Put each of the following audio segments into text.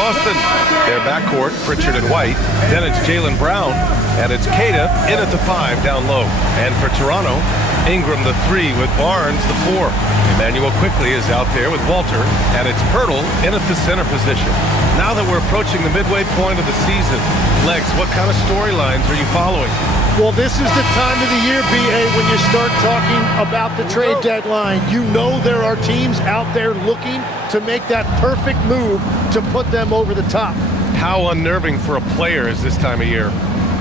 Boston. Their backcourt, Pritchard and White. Then it's Jaylen Brown, and it's Queta in at the 5 down low. And for Toronto, Ingram the 3 with Barnes the 4. Emmanuel Quickley is out there with Walter, and it's Pirtle in at the center position. Now that we're approaching the midway point of the season, Legs, what kind of storylines are you following? Well, this is the time of the year, B.A., when you start talking about the trade deadline. You know there are teams out there looking to make that perfect move to put them over the top. How unnerving for a player is this time of year?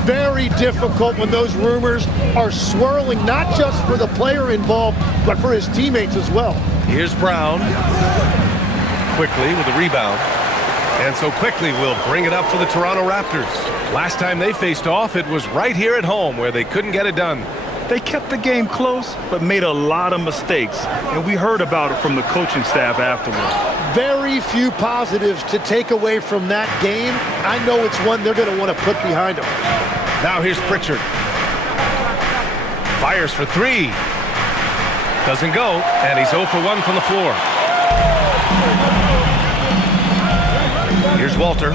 Very difficult when those rumors are swirling, not just for the player involved, but for his teammates as well. Here's Brown. Quickly with a rebound. And so Quickly will bring it up for the Toronto Raptors. Last time they faced off, it was right here at home where they couldn't get it done. They kept the game close, but made a lot of mistakes, and we heard about it from the coaching staff afterward. Very few positives to take away from that game. I know it's one they're going to want to put behind them. Now here's Pritchard. Fires for 3. Doesn't go, and he's 0 for 1 from the floor. Here's Walter.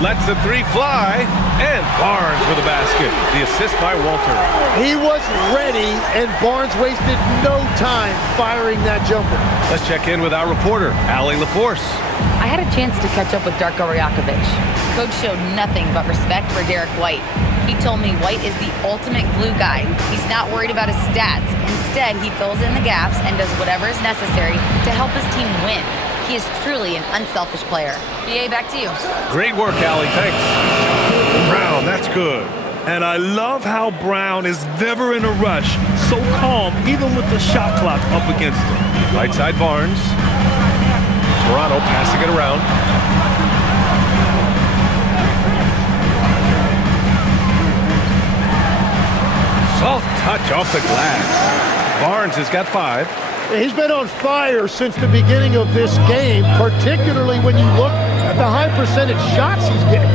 Lets the 3 fly, and Barnes with a basket. The assist by Walter. He was ready, and Barnes wasted no time firing that jumper. Let's check in with our reporter, Allie LaForce. I had a chance to catch up with Darko Rajakovic. Coach showed nothing but respect for Derek White. He told me White is the ultimate glue guy. He's not worried about his stats. Instead, he fills in the gaps and does whatever is necessary to help his team win. He is truly an unselfish player. BA, back to you. Great work, Allie. Thanks. Brown, that's good. And I love how Brown is never in a rush, so calm even with the shot clock up against him. Right side Barnes. Toronto passing it around. Soft touch off the glass. Barnes has got 5. He's been on fire since the beginning of this game, particularly when you look at the high percentage shots he's getting.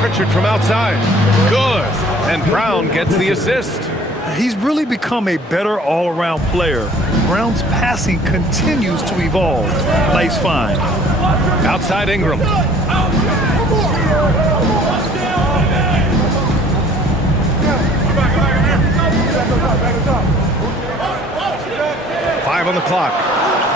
Pritchard from outside. Good. And Brown gets the assist. He's really become a better all-around player. Brown's passing continues to evolve. Nice find. Outside Ingram. 5 on the clock.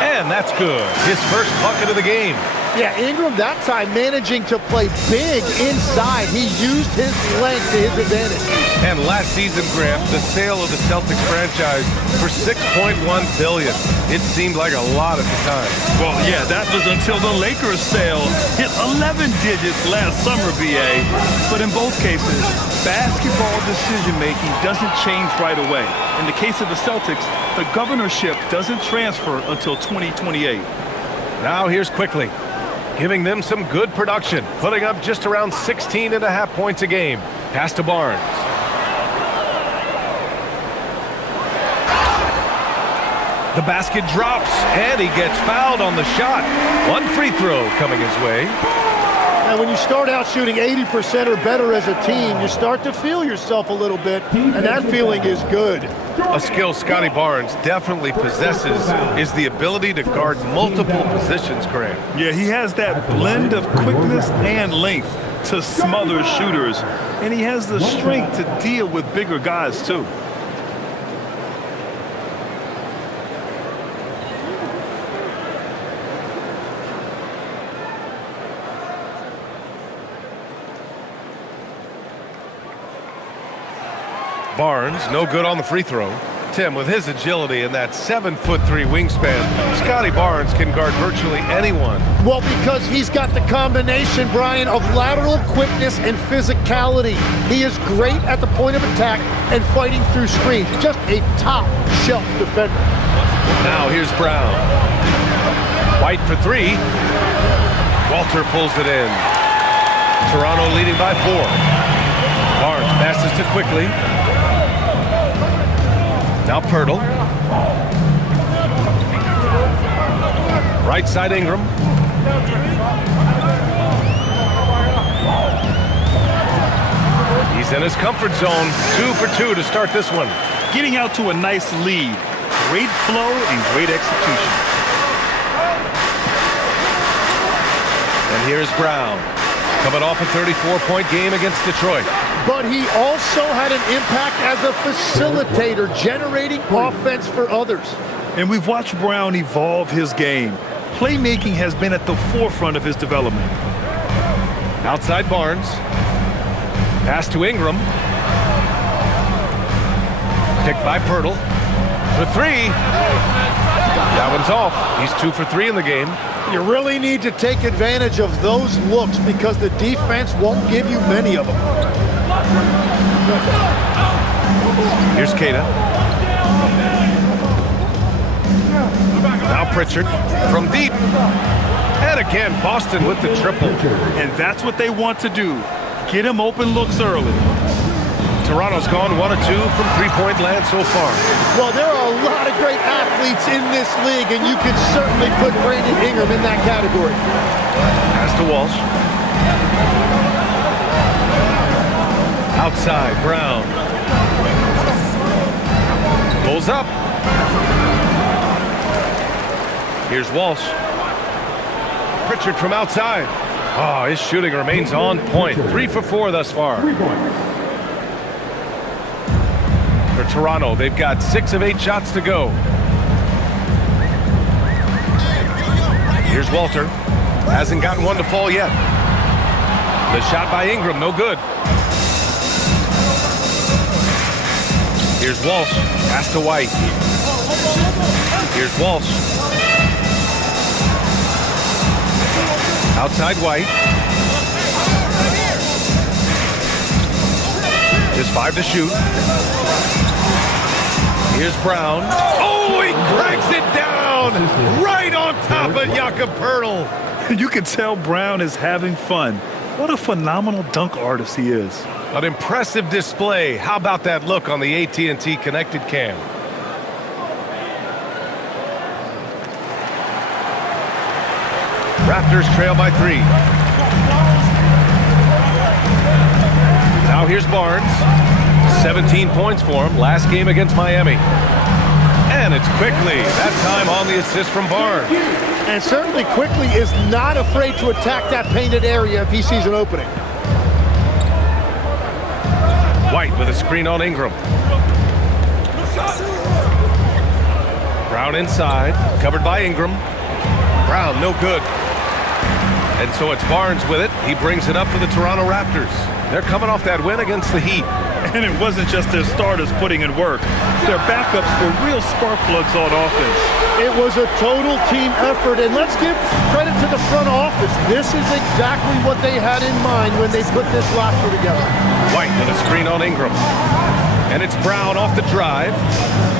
And that's good. His first bucket of the game. Yeah, Ingram that time managing to play big inside. He used his length to his advantage. And last season, Grant, the sale of the Celtics franchise for $6.1 billion. It seemed like a lot at the time. Well, yeah, that was until the Lakers sale hit 11 digits last summer, BA. But in both cases, basketball decision-making doesn't change right away. In the case of the Celtics, the governorship doesn't transfer until 2028. Now here's Quickly, giving them some good production, putting up just around 16.5 points a game. Pass to Barnes. The basket drops, and he gets fouled on the shot. 1 free throw coming his way. And when you start out shooting 80% or better as a team, you start to feel yourself a little bit, and that feeling is good. A skill Scotty Barnes definitely possesses is the ability to guard multiple positions, Grant. Yeah, he has that blend of quickness and length to smother shooters, and he has the strength to deal with bigger guys, too. Barnes, no good on the free throw. Tim, with his agility and that 7'3" wingspan, Scotty Barnes can guard virtually anyone. Well, because he's got the combination, Brian, of lateral quickness and physicality. He is great at the point of attack and fighting through screens. Just a top-shelf defender. Now here's Brown. White for 3. Walter pulls it in. Toronto leading by 4. Barnes passes to Quickly. Now Pirtle. Right side Ingram. He's in his comfort zone. 2 for 2 to start this one. Getting out to a nice lead. Great flow and great execution. And here's Brown, coming off a 34-point game against Detroit. But he also had an impact as a facilitator, generating offense for others. And we've watched Brown evolve his game. Playmaking has been at the forefront of his development. Outside Barnes. Pass to Ingram. Picked by Pirtle. For three. That one's off. He's 2 for 3 in the game. You really need to take advantage of those looks because the defense won't give you many of them. Here's Kata. Now Pritchard from deep. And again, Boston with the triple. And that's what they want to do. Get him open looks early. Toronto's gone 1 of 2 from three-point land so far. Well, there are a lot of great athletes in this league, and you can certainly put Brandon Ingram in that category. Pass to Walsh. Outside, Brown. Pulls up. Here's Walsh. Pritchard from outside. Oh, his shooting remains on point. 3 for 4 thus far. For Toronto, they've got 6 of 8 shots to go. Here's Walter. Hasn't gotten one to fall yet. The shot by Ingram, no good. Here's Walsh. Pass to White. Here's Walsh. Outside White. Just 5 to shoot. Here's Brown. Oh, he cracks it down right on top of Jakob Poeltl. You can tell Brown is having fun. What a phenomenal dunk artist he is. An impressive display. How about that look on the AT&T connected cam? Raptors trail by 3. Now here's Barnes. 17 points for him. Last game against Miami. And it's Quickly. That time on the assist from Barnes. And certainly Quickly is not afraid to attack that painted area if he sees an opening. White with a screen on Ingram. Brown inside. Covered by Ingram. Brown, no good. And so it's Barnes with it. He brings it up for the Toronto Raptors. They're coming off that win against the Heat. And it wasn't just their starters putting in work. Their backups were real spark plugs on offense. It was a total team effort, and let's give credit to the front office. This is exactly what they had in mind when they put this roster together. White with a screen on Ingram. And it's Brown off the drive.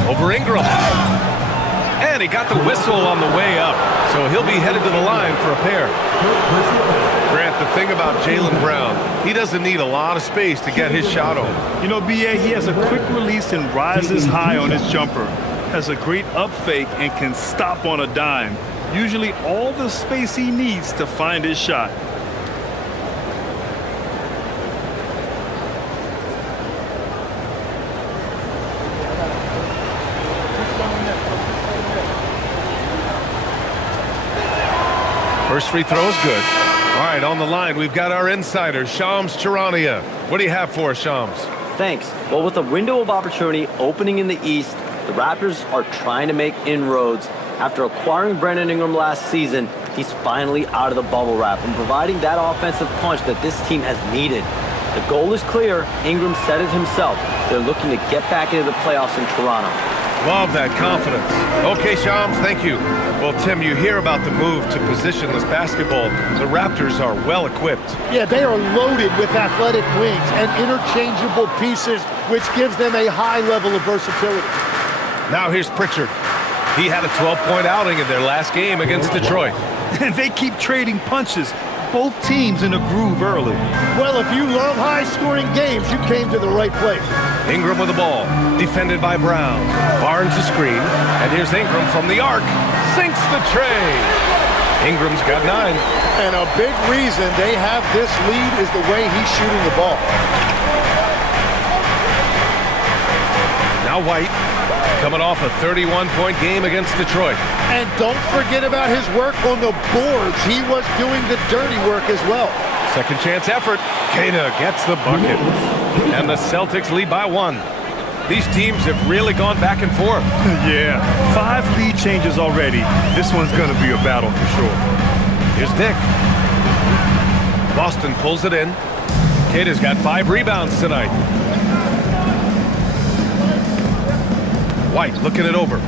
Over Ingram. And he got the whistle on the way up. So he'll be headed to the line for a pair. Grant, the thing about Jaylen Brown, he doesn't need a lot of space to get his shot off. You know, B.A., he has a quick release and rises high on his jumper. Has a great up fake and can stop on a dime. Usually all the space he needs to find his shot. First free throw is good. All right, on the line, we've got our insider, Shams Charania. What do you have for us, Shams? Thanks. Well, with a window of opportunity opening in the East, the Raptors are trying to make inroads. After acquiring Brandon Ingram last season, he's finally out of the bubble wrap and providing that offensive punch that this team has needed. The goal is clear. Ingram said it himself. They're looking to get back into the playoffs in Toronto. Love that confidence. Okay, Shams, thank you. Well, Tim, you hear about the move to positionless basketball. The Raptors are well equipped. Yeah, they are loaded with athletic wings and interchangeable pieces, which gives them a high level of versatility. Now here's Pritchard. He had a 12-point outing in their last game against Detroit. And they keep trading punches. Both teams in a groove early. Well, if you love high-scoring games, you came to the right place. Ingram with the ball, defended by Brown. Barnes the screen, and here's Ingram from the arc. Sinks the tray. Ingram's got 9. And a big reason they have this lead is the way he's shooting the ball. Now White, coming off a 31-point game against Detroit. And don't forget about his work on the boards. He was doing the dirty work as well. Second chance effort. Kata gets the bucket. And the Celtics lead by 1. These teams have really gone back and forth. Yeah, 5 lead changes already. This one's going to be a battle for sure. Here's Dick. Boston pulls it in. Kata's got 5 rebounds tonight. White looking it over.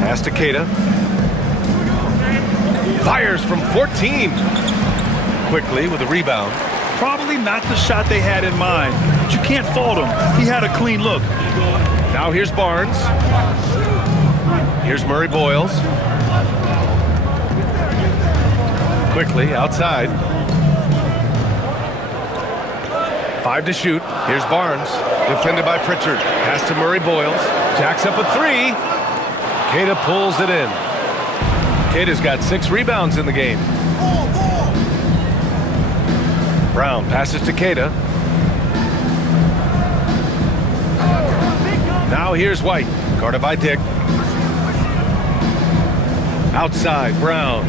Pass to Kata. Fires from 14. Quickly with a rebound. Probably not the shot they had in mind, but you can't fault him. He had a clean look. Now here's Barnes. Here's Murray Boyles. Quickly outside. 5 to shoot. Here's Barnes. Defended by Pritchard. Pass to Murray Boyles. Jacks up a 3. Kata pulls it in. Kata's got 6 rebounds in the game. Brown passes to Kata. Now here's White. Guarded by Dick. Outside, Brown.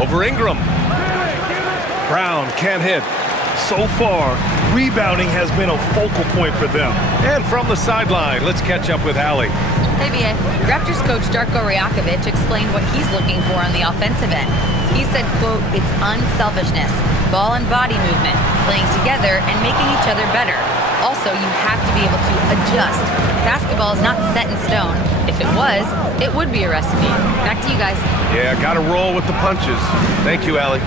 Over Ingram. Brown can't hit. So far, rebounding has been a focal point for them. And from the sideline, let's catch up with Allie. Hey, BA. Raptors coach Darko Rajakovic explained what he's looking for on the offensive end. He said, quote, "It's unselfishness, ball and body movement, playing together and making each other better. Also, you have to be able to adjust. Basketball is not set in stone. If it was, it would be a recipe." Back to you guys. Yeah, got to roll with the punches. Thank you, Allie.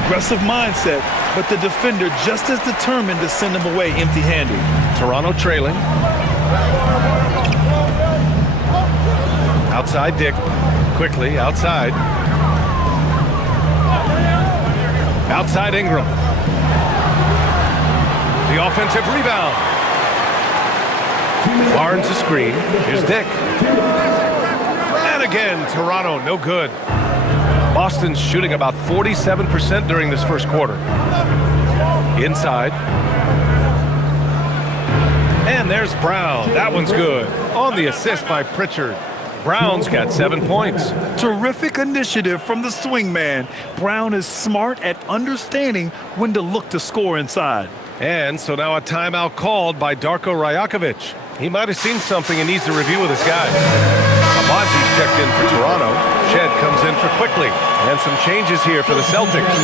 Aggressive mindset, but the defender just as determined to send him away empty-handed. Toronto trailing. Outside Dick. Quickly, outside. Outside Ingram. The offensive rebound. Barnes a screen. Here's Dick. And again, Toronto, no good. Boston's shooting about 47% during this first quarter. Inside. And there's Brown. That one's good. On the assist by Pritchard. Brown's got 7 points. Terrific initiative from the swingman. Brown is smart at understanding when to look to score inside. And so now a timeout called by Darko Rajakovic. He might have seen something and needs to review with his guys. Abaji's checked in for Toronto. Shed comes in for Quickly. And some changes here for the Celtics.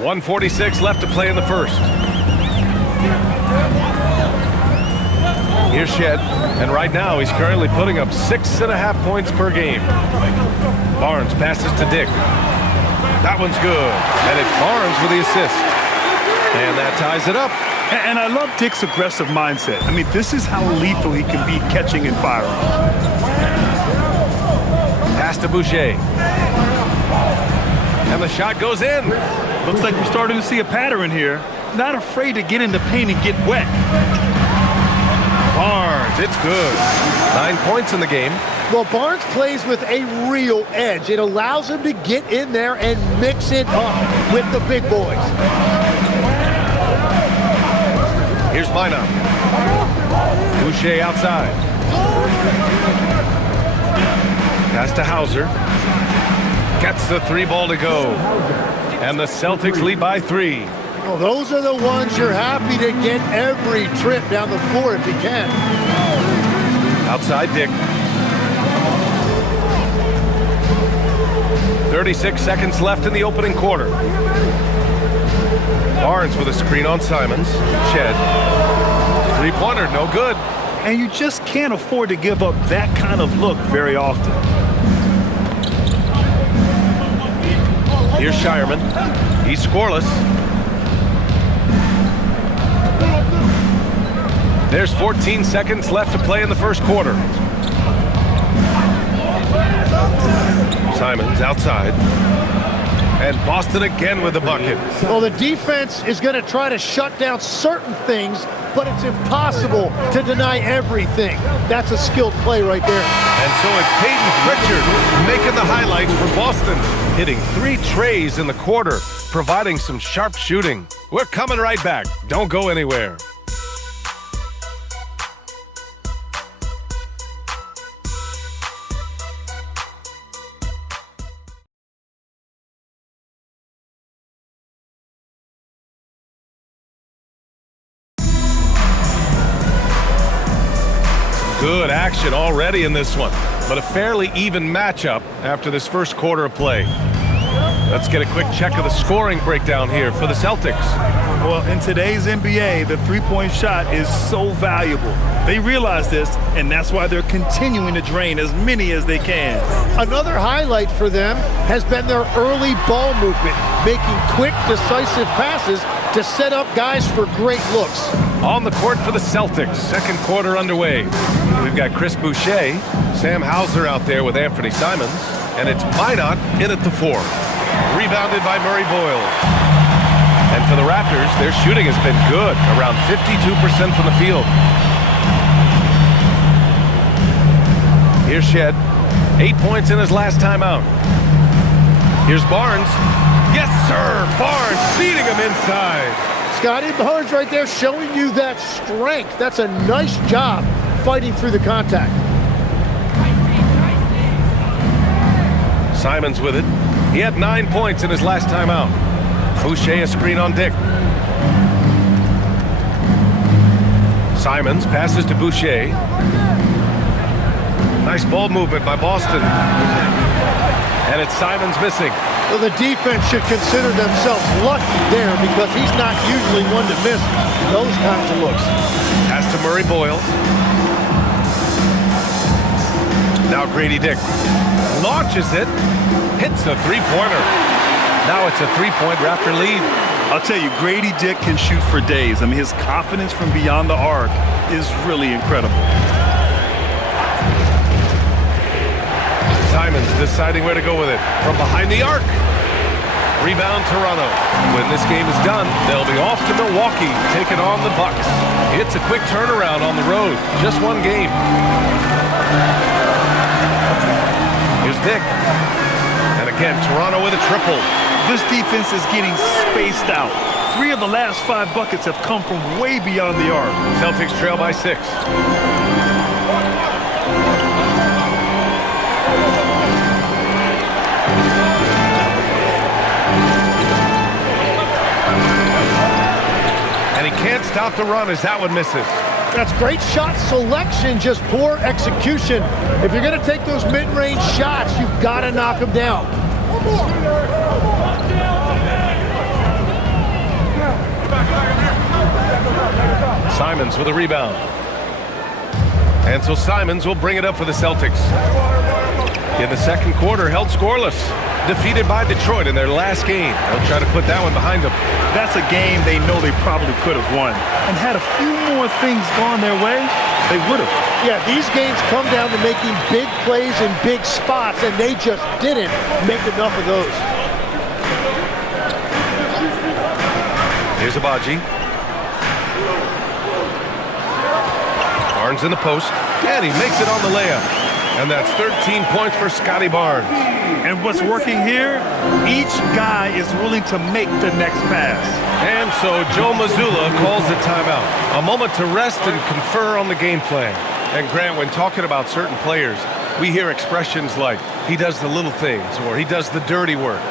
.146 left to play in the first. Here's Shed, and right now he's currently putting up 6.5 points per game. Barnes passes to Dick. That one's good, and it's Barnes with the assist. And that ties it up. And I love Dick's aggressive mindset. I mean, this is how lethal he can be catching and firing. Pass to Boucher. And the shot goes in. Looks like we're starting to see a pattern here. Not afraid to get in the paint and get wet. Barnes, it's good. 9 points in the game. Well, Barnes plays with a real edge. It allows him to get in there and mix it up with the big boys. Here's Minot. Boucher outside. Pass to Hauser. Gets the 3 ball to go. And the Celtics lead by 3. Well, those are the ones you're happy to get every trip down the floor if you can. Outside Dick. 36 seconds left in the opening quarter. Barnes with a screen on Simons. Shed. 3-pointer, no good. And you just can't afford to give up that kind of look very often. Here's Shireman. He's scoreless. There's 14 seconds left to play in the first quarter. Simons outside. And Boston again with the bucket. Well, the defense is going to try to shut down certain things, but it's impossible to deny everything. That's a skilled play right there. And so it's Peyton Pritchard making the highlights for Boston, hitting 3 trays in the quarter, providing some sharp shooting. We're coming right back. Don't go anywhere. Good action already in this one, but a fairly even matchup after this first quarter of play. Let's get a quick check of the scoring breakdown here for the Celtics. Well, in today's NBA, the three-point shot is so valuable. They realize this, and that's why they're continuing to drain as many as they can. Another highlight for them has been their early ball movement, making quick, decisive passes to set up guys for great looks. On the court for the Celtics, second quarter underway. We've got Chris Boucher, Sam Hauser out there with Anthony Simons, and it's Minot in at the 4. Rebounded by Murray Boyles. And for the Raptors, their shooting has been good, around 52% from the field. Here's Shed, 8 points in his last time out. Here's Barnes. Yes, sir! Barnes beating him inside. Scotty Barnes right there showing you that strength. That's a nice job fighting through the contact. Simons with it. He had 9 points in his last time out. Boucher a screen on Dick. Simons passes to Boucher. Nice ball movement by Boston. And it's Simons missing. Well, the defense should consider themselves lucky there because he's not usually one to miss those kinds of looks. Pass to Murray Boyles. Now Grady Dick launches it, hits a three-pointer. Now it's a three-point Raptor lead. I'll tell you, Grady Dick can shoot for days. I mean, his confidence from beyond the arc is really incredible. Simons deciding where to go with it from behind the arc. Rebound Toronto. When this game is done, they'll be off to Milwaukee, taking on the Bucks. It's a quick turnaround on the road. Just one game. Here's Dick. And again, Toronto with a triple. This defense is getting spaced out. 3 of the last 5 buckets have come from way beyond the arc. Celtics trail by 6. And he can't stop the run as that one misses. That's great shot selection, just poor execution. If you're going to take those mid-range shots, you've got to knock them down. Simons with a rebound. And so Simons will bring it up for the Celtics. In the second quarter, held scoreless. Defeated by Detroit in their last game. They'll try to put that one behind them. That's a game they know they probably could have won. And had a few more things gone their way, they would have. Yeah, these games come down to making big plays in big spots, and they just didn't make enough of those. Here's Abaji. Barnes in the post, and he makes it on the layup. And that's 13 points for Scotty Barnes. And what's working here, each guy is willing to make the next pass. And so Joe Mazzulla calls the timeout. A moment to rest and confer on the game plan. And Grant, when talking about certain players, we hear expressions like, he does the little things, or he does the dirty work.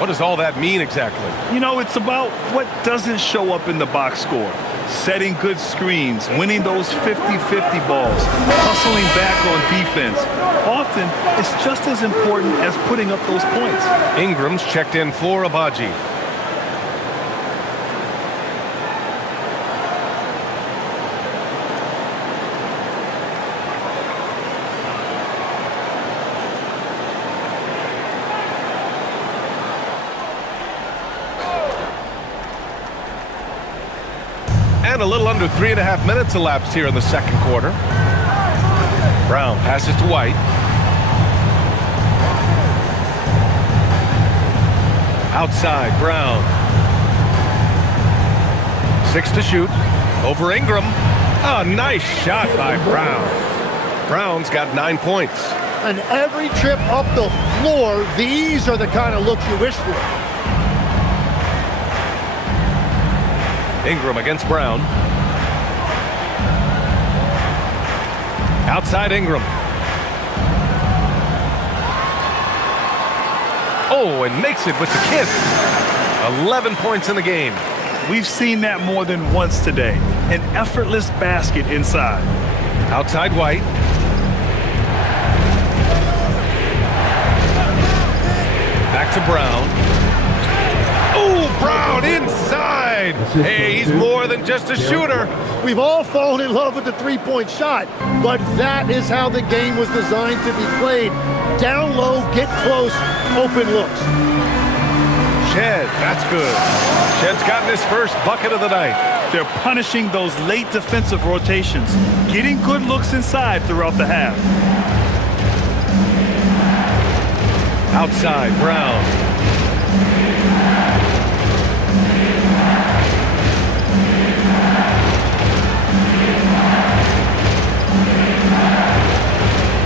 What does all that mean exactly? You know, it's about what doesn't show up in the box score. Setting good screens, winning those 50-50 balls, hustling back on defense. Often, it's just as important as putting up those points. Ingram's checked in for Abaji. And a little under 3.5 minutes elapsed here in the second quarter. Brown passes to White. Outside, Brown. 6 to shoot. Over Ingram. Oh, nice shot by Brown. Brown's got 9 points. And every trip up the floor, these are the kind of looks you wish for. Ingram against Brown. Outside Ingram. Oh, and makes it with the kiss. 11 points in the game. We've seen that more than once today. An effortless basket inside. Outside White. Back to Brown. Oh, Brown inside. Hey, he's more than just a shooter. We've all fallen in love with the three-point shot, but that is how the game was designed to be played. Down low, get close, open looks. Shed, that's good. Shed's gotten his first bucket of the night. They're punishing those late defensive rotations, getting good looks inside throughout the half. Outside, Brown.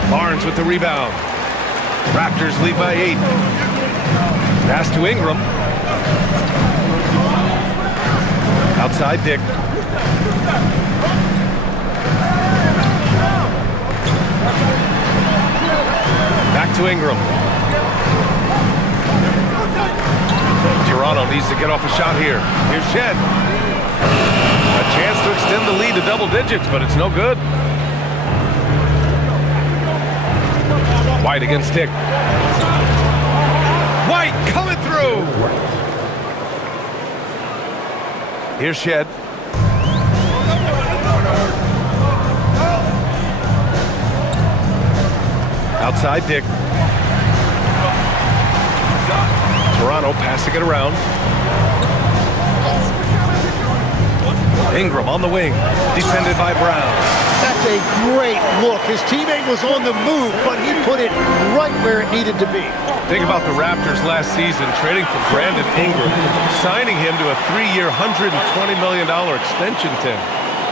Barnes with the rebound. Raptors lead by 8. Pass to Ingram. Outside Dick. Back to Ingram. Toronto needs to get off a shot here. Here's Shed. A chance to extend the lead to double digits, but it's no good. White against Dick. White coming through. Here's Shed. Outside Dick. Toronto passing it around. Ingram on the wing, defended by Brown. That's a great look. His teammate was on the move, but he put it right where it needed to be. Think about the Raptors last season trading for Brandon Ingram, signing him to a 3-year, $120 million extension, Tim.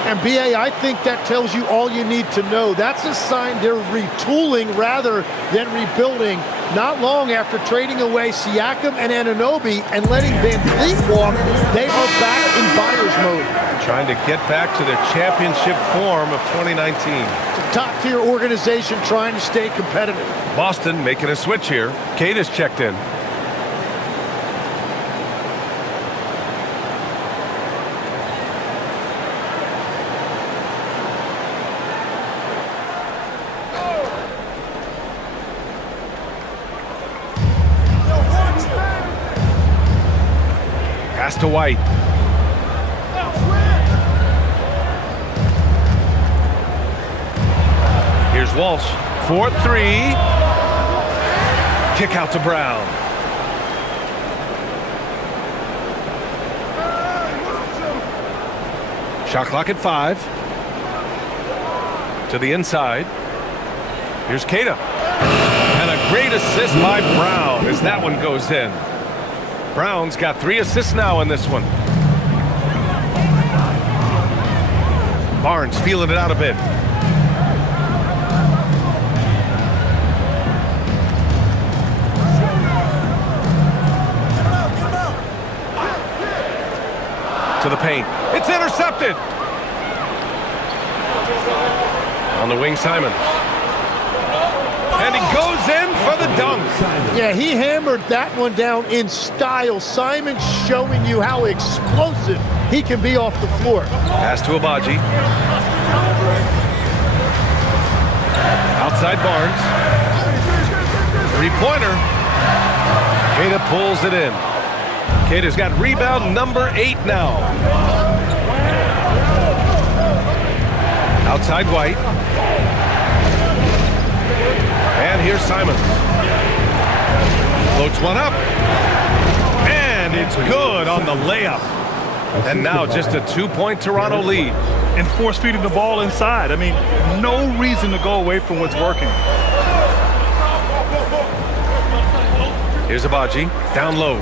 And B.A., I think that tells you all you need to know. That's a sign they're retooling rather than rebuilding. Not long after trading away Siakam and Anunoby and letting Van Fleet walk, they are back in buyer's mode. Trying to get back to their championship form of 2019. It's a top-tier organization trying to stay competitive. Boston making a switch here. Kate is checked in. Pass to White. Here's Walsh. 4-3. Kick out to Brown. Shot clock at 5. To the inside. Here's Kata. And a great assist by Brown as that one goes in. Brown's got 3 assists now in this one. Barnes feeling it out a bit. To the paint. It's intercepted. On the wing, Simons. And he goes in for the dunk. Yeah, he hammered that one down in style. Simon showing you how explosive he can be off the floor. Pass to Abaji. Outside Barnes. Three-pointer. Kata pulls it in. Kata's got rebound number 8 now. Outside White. And here's Simons. Floats one up. And it's good on the layup. And now just a 2-point Toronto lead. And force feeding the ball inside. I mean, no reason to go away from what's working. Here's Abaji, down low.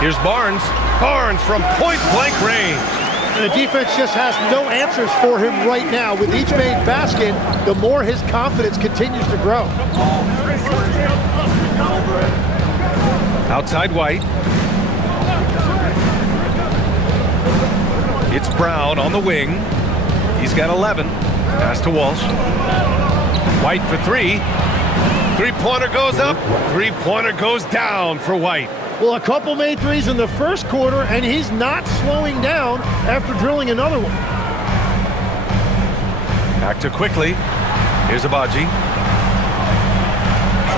Here's Barnes. Barnes from point-blank range. And the defense just has no answers for him right now. With each made basket, the more his confidence continues to grow. Outside White. It's Brown on the wing. He's got 11. Pass to Walsh. White for three. Three-pointer goes up. Three-pointer goes down for White. Well, a couple made threes in the first quarter, and he's not slowing down after drilling another one. Back to Quickly. Here's Abaji.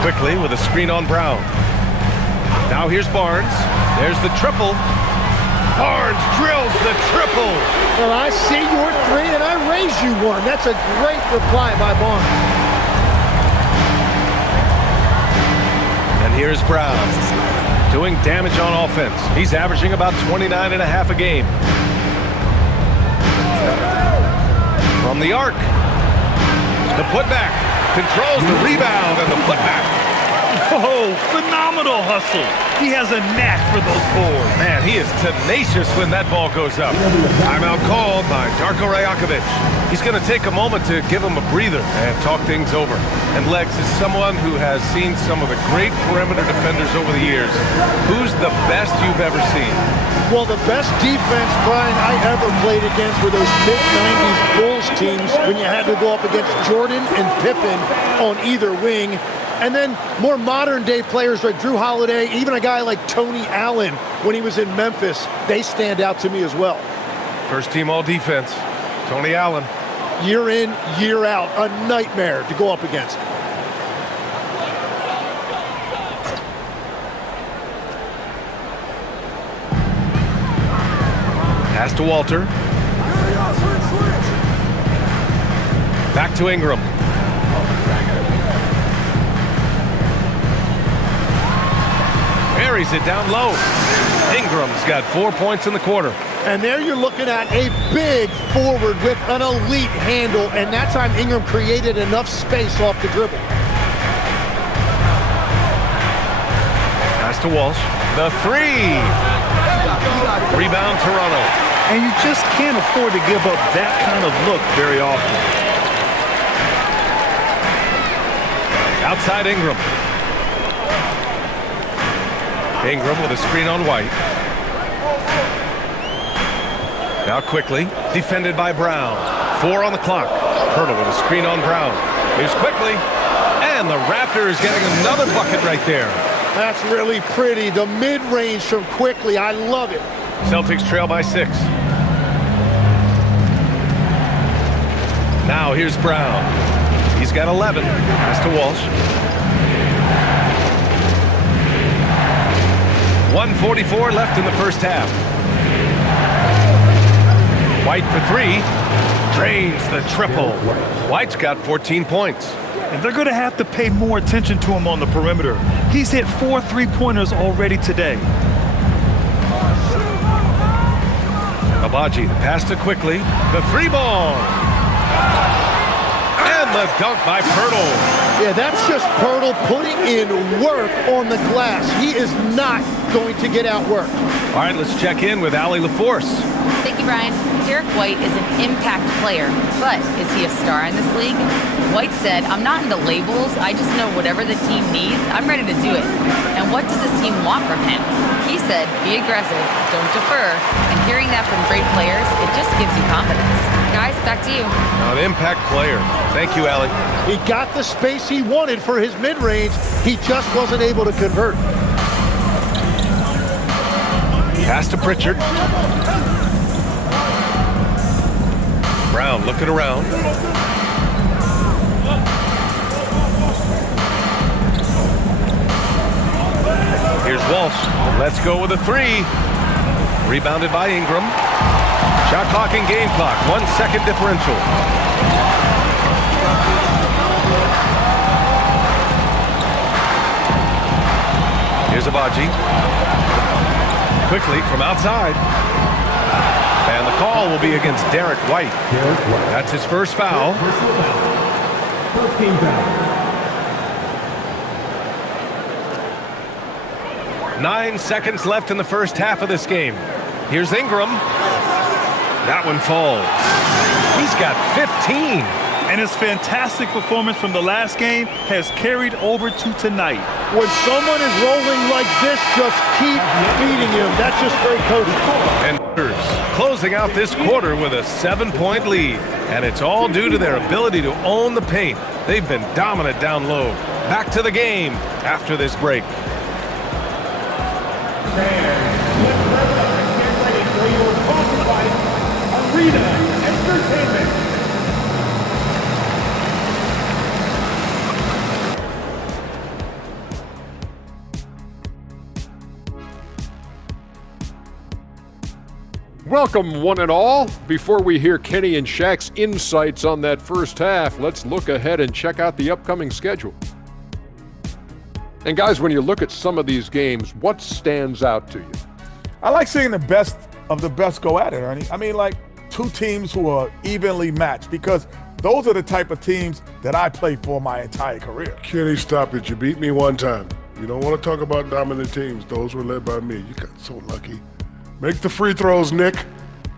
Quickly with a screen on Brown. Now here's Barnes. There's the triple. Barnes drills the triple. Well, I see your three, and I raise you one. That's a great reply by Barnes. And here's Brown, doing damage on offense. He's averaging about 29.5 a game. From the arc. The putback. Controls the rebound and the putback. Oh, phenomenal hustle. He has a knack for those boards. Man, he is tenacious when that ball goes up. Timeout called by Darko Rajakovic. He's going to take a moment to give him a breather and talk things over. And Legs is someone who has seen some of the great perimeter defenders over the years. Who's the best you've ever seen? Well, the best defense, Brian, I ever played against were those mid-90s Bulls teams when you had to go up against Jordan and Pippen on either wing. And then more modern-day players like Drew Holiday, even a guy like Tony Allen when he was in Memphis, they stand out to me as well. First team all-defense, Tony Allen. Year in, year out, a nightmare to go up against. Pass to Walter. Back to Ingram. Buries it down low. Ingram's got 4 points in the quarter. And there you're looking at a big forward with an elite handle, and that time Ingram created enough space off the dribble. Pass to Walsh. The three. Rebound Toronto. And you just can't afford to give up that kind of look very often. Outside Ingram. Ingram with a screen on White. Now Quickly, defended by Brown. 4 on the clock. Pirtle with a screen on Brown. Here's Quickly. And the Raptors getting another bucket right there. That's really pretty. The mid-range from Quickly. I love it. Celtics trail by 6. Now here's Brown. He's got 11. Pass to Walsh. 1:44 left in the first half. White for three. Drains the triple. White's got 14 points. And they're going to have to pay more attention to him on the perimeter. He's hit 4 three-pointers already today. Abaji, the pass to Quickly. The three ball. And the dunk by Pirtle. Yeah, that's just Pirtle putting in work on the glass. He is not going to get outworked. All right, let's check in with Allie LaForce. Thank you, Brian. Derek White is an impact player, but is he a star in this league? White said, "I'm not into labels. I just know whatever the team needs, I'm ready to do it. And what does this team want from him?" He said, "Be aggressive, don't defer." And hearing that from great players, it just gives you confidence. Guys, back to you. An impact player. Thank you, Allie. He got the space he wanted for his mid-range. He just wasn't able to convert. Pass to Pritchard. Brown looking around. Here's Walsh. Let's go with a three. Rebounded by Ingram. Shot clock and game clock. 1 second differential. Here's Abaji. Quickly from outside. And the call will be against Derek White. That's his first foul. First team foul. 9 seconds left in the first half of this game. Here's Ingram. That one falls. He's got 15. And his fantastic performance from the last game has carried over to tonight. When someone is rolling like this, just keep feeding him. That's just great coaching. And closing out this quarter with a 7-point lead. And it's all due to their ability to own the paint. They've been dominant down low. Back to the game after this break. Arena Entertainment. Welcome, one and all. Before we hear Kenny and Shaq's insights on that first half, let's look ahead and check out the upcoming schedule. And guys, when you look at some of these games, what stands out to you? I like seeing the best of the best go at it, Ernie. I mean, like two teams who are evenly matched, because those are the type of teams that I played for my entire career. Kenny, stop it. You beat me one time. You don't want to talk about dominant teams. Those were led by me. You got so lucky. Make the free throws, Nick.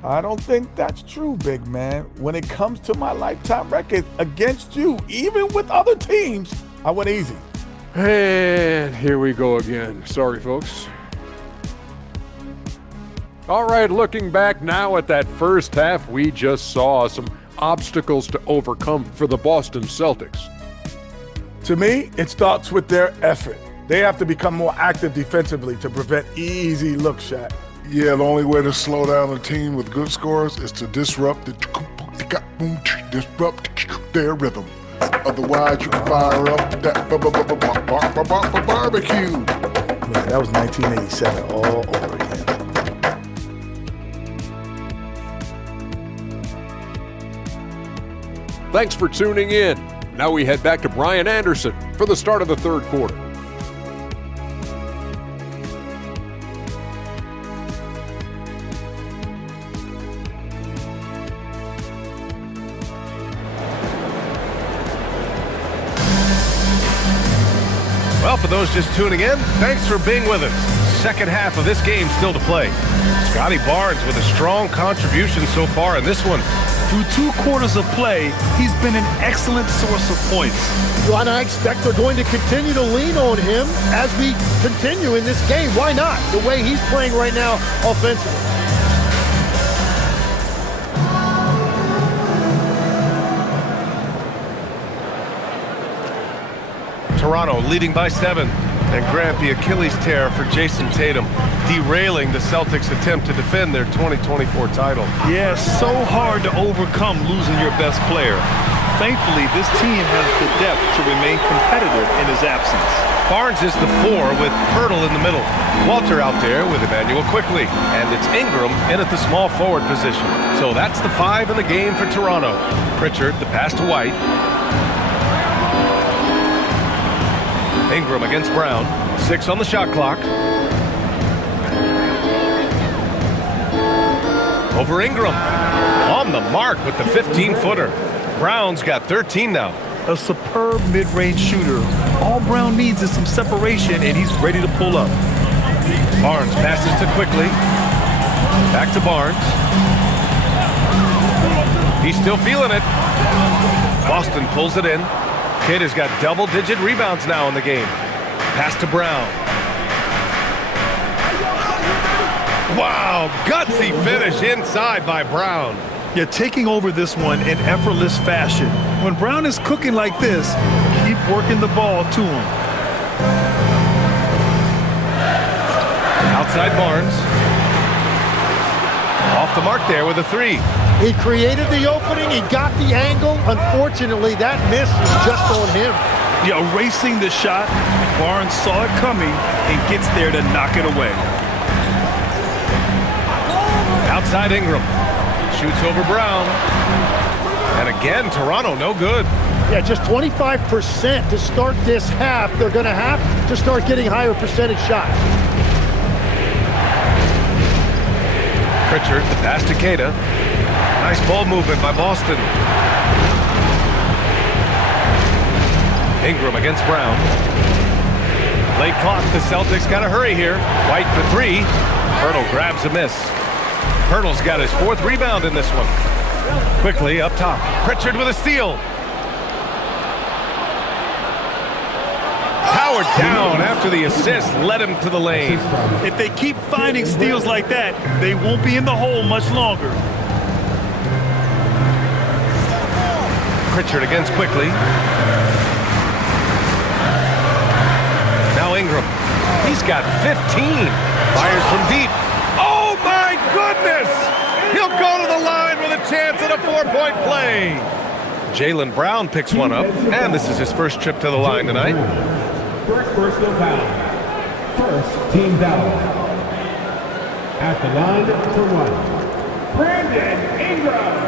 I don't think that's true, big man. When it comes to my lifetime record against you, even with other teams, I went easy. And here we go again. Sorry, folks. All right, looking back now at that first half, we just saw some obstacles to overcome for the Boston Celtics. To me, it starts with their effort. They have to become more active defensively to prevent easy look shot. Yeah, the only way to slow down a team with good scores is to disrupt their rhythm. Otherwise, you can fire up that barbecue. Man, that was 1987 all over again. Thanks for tuning in. Now we head back to Brian Anderson for the start of the third quarter. Well, for those just tuning in, thanks for being with us. Second half of this game still to play. Scotty Barnes with a strong contribution so far in this one. Through 2 quarters of play, he's been an excellent source of points. Well, and I expect they're going to continue to lean on him as we continue in this game. Why not? The way he's playing right now offensively. Toronto leading by 7. And Grant, the Achilles tear for Jason Tatum, derailing the Celtics' attempt to defend their 2024 title. Yeah, so hard to overcome losing your best player. Thankfully, this team has the depth to remain competitive in his absence. Barnes is the 4 with Pirtle in the middle. Walter out there with Emmanuel quickly. And it's Ingram in at the small forward position. So that's the 5 in the game for Toronto. Pritchard, the pass to White. Ingram against Brown. 6 on the shot clock. Over Ingram. On the mark with the 15-footer. Brown's got 13 now. A superb mid-range shooter. All Brown needs is some separation, and he's ready to pull up. Barnes passes to Quickly. Back to Barnes. He's still feeling it. Boston pulls it in. Kidd has got double-digit rebounds now in the game. Pass to Brown. Wow, gutsy finish inside by Brown. Yeah, taking over this one in effortless fashion. When Brown is cooking like this, keep working the ball to him. Outside Barnes. Off the mark there with a 3. He created the opening. He got the angle. Unfortunately, that miss is just on him. Yeah, erasing the shot. Barnes saw it coming and gets there to knock it away. Outside Ingram. Shoots over Brown. And again, Toronto no good. Yeah, just 25% to start this half. They're going to have to start getting higher percentage shots. Pritchard, the pass to Keita. Nice ball movement by Boston. Ingram against Brown. Late clock, the Celtics got to hurry here. White for three. Hurdle grabs a miss. Hurdle's got his 4th rebound in this one. Quickly up top. Pritchard with a steal. Howard down after the assist led him to the lane. If they keep finding steals like that, they won't be in the hole much longer. Pritchard against quickly. Now Ingram. He's got 15. Fires from deep. Oh my goodness! He'll go to the line with a chance at a 4-point play. Jaylen Brown picks one up, and this is his first trip to the line tonight. First personal foul. First team foul. At the line for one, Brandon Ingram.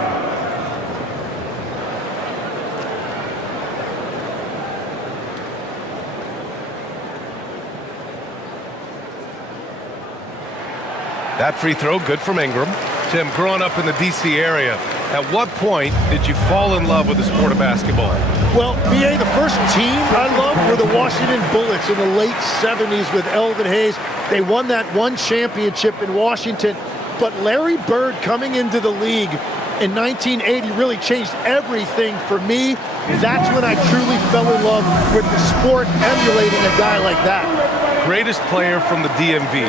That free throw, good from Ingram. Tim, growing up in the D.C. area, at what point did you fall in love with the sport of basketball? Well, BA, the first team I loved were the Washington Bullets in the late 70s with Elvin Hayes. They won that one championship in Washington. But Larry Bird coming into the league in 1980 really changed everything for me. That's when I truly fell in love with the sport, emulating a guy like that. Greatest player from the DMV.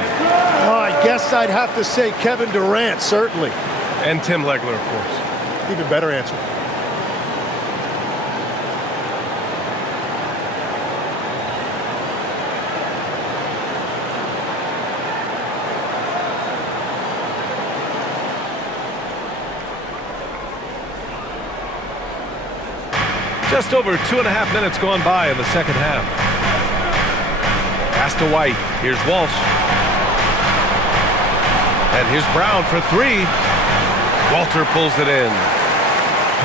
I guess I'd have to say Kevin Durant, certainly. And Tim Legler, of course. Even better answer. Just over 2.5 minutes gone by in the second half. Pass to White. Here's Walsh. And here's Brown for three. Walter pulls it in.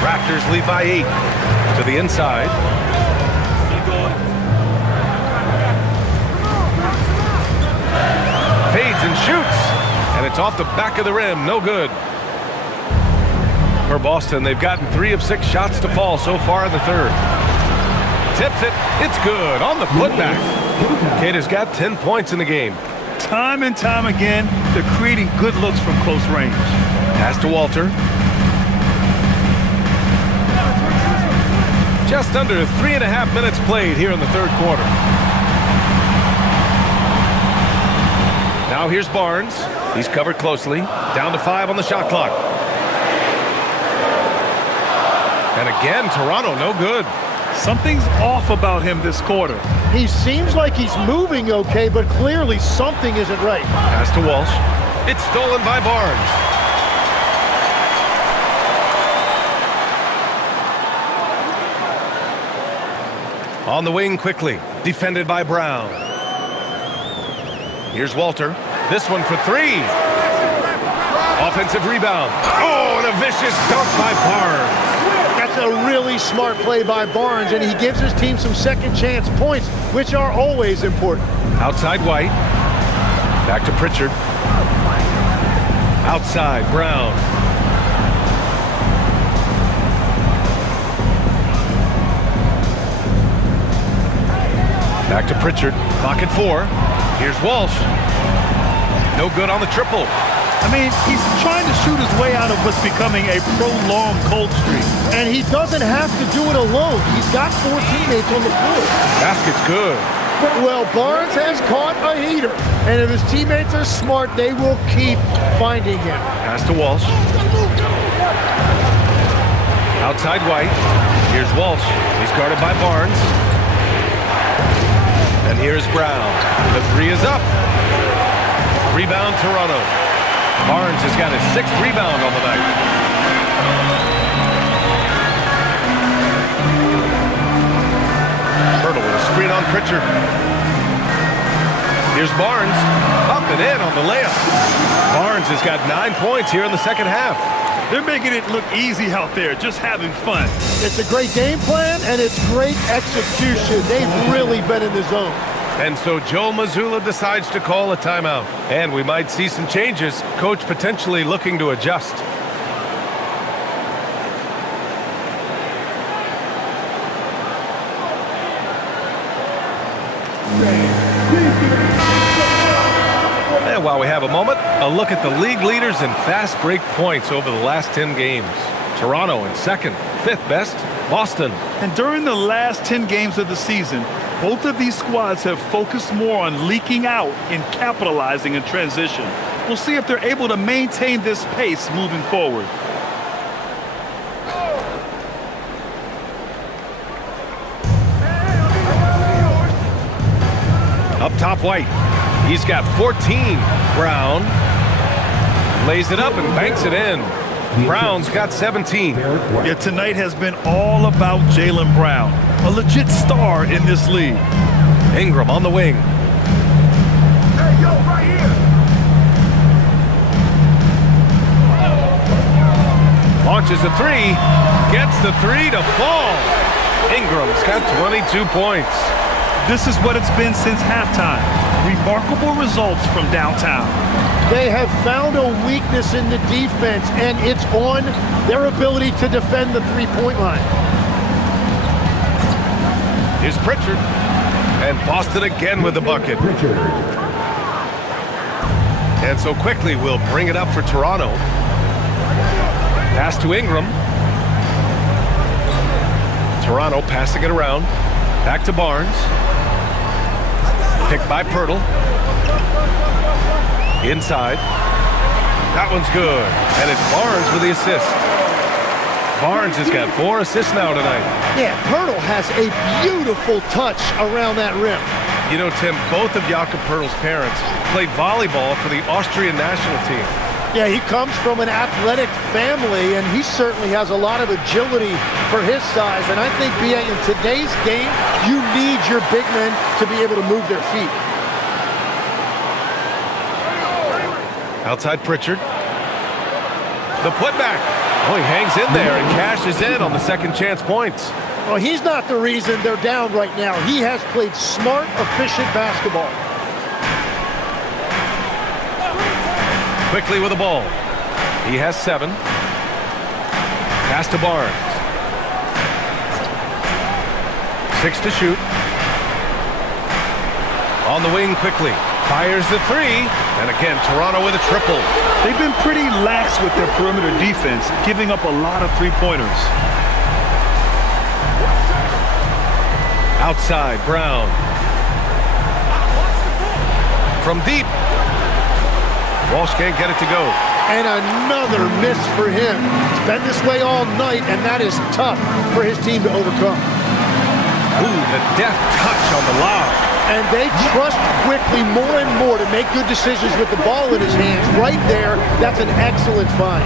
Raptors lead by 8. To the inside. Fades and shoots. And it's off the back of the rim. No good. For Boston, they've gotten 3 of 6 shots to fall so far in the third. Tips it. It's good on the putback. Kata's got 10 points in the game. Time and time again, they're creating good looks from close range. Pass to Walter. Just under 3.5 minutes played here in the third quarter. Now here's Barnes. He's covered closely. Down to 5 on the shot clock. And again, Toronto, no good. Something's off about him this quarter. He seems like he's moving okay, but clearly something isn't right. Pass to Walsh. It's stolen by Barnes. On the wing quickly. Defended by Brown. Here's Walter. This one for 3. Offensive rebound. Oh, and a vicious dunk by Barnes. That's a really smart play by Barnes, and he gives his team some second chance points, which are always important. Outside White. Back to Pritchard. Outside Brown. Back to Pritchard. Clock at 4. Here's Walsh. No good on the triple. I mean, he's trying to shoot his way out of what's becoming a prolonged cold streak. And he doesn't have to do it alone. He's got 4 teammates on the floor. Basket's good. Well, Barnes has caught a heater. And if his teammates are smart, they will keep finding him. Pass to Walsh. Outside White. Here's Walsh. He's guarded by Barnes. And here's Brown. The 3 is up. Rebound Toronto. Barnes has got his 6th rebound on the night. Hurdle with a screen on Pritchard. Here's Barnes. Up and in on the layup. Barnes has got 9 points here in the second half. They're making it look easy out there, just having fun. It's a great game plan, and it's great execution. They've really been in the zone. And so Joe Mazzulla decides to call a timeout. And we might see some changes. Coach potentially looking to adjust. And while we have a moment, a look at the league leaders in fast break points over the last 10 games. Toronto in second, fifth best, Boston. And during the last 10 games of the season, both of these squads have focused more on leaking out and capitalizing in transition. We'll see if they're able to maintain this pace moving forward. Up top, White. He's got 14. Brown lays it up and banks it in. Brown's got 17. Yeah, tonight has been all about Jaylen Brown, a legit star in this league. Ingram on the wing. Hey, yo, right here. Launches a three. Gets the three to fall. Ingram's got 22 points. This is what it's been since halftime. Remarkable results from downtown. They have found a weakness in the defense, and it's on their ability to defend the three-point line. Here's Pritchard. And Boston again with the bucket. And so quickly we'll bring it up for Toronto. Pass to Ingram. Toronto passing it around. Back to Barnes. Picked by Pirtle. Inside. That one's good. And it's Barnes with the assist. Barnes has got 4 assists now tonight. Yeah, Pirtle has a beautiful touch around that rim. You know, Tim, both of Jakob Pirtle's parents played volleyball for the Austrian national team. Yeah, he comes from an athletic family, and he certainly has a lot of agility for his size. And I think, B.A., in today's game, you need your big men to be able to move their feet. Outside Pritchard. The putback. Oh, he hangs in there and cashes in on the second chance points. Well, he's not the reason they're down right now. He has played smart, efficient basketball. Quickly with the ball. He has 7. Pass to Barnes. 6 to shoot. On the wing quickly. Fires the 3. And again, Toronto with a triple. They've been pretty lax with their perimeter defense, giving up a lot of three-pointers. Outside, Brown. From deep. Walsh can't get it to go. And another miss for him. It's been this way all night, and that is tough for his team to overcome. Ooh, the deft touch on the lob. And they trust quickly more and more to make good decisions with the ball in his hands. Right there, that's an excellent find.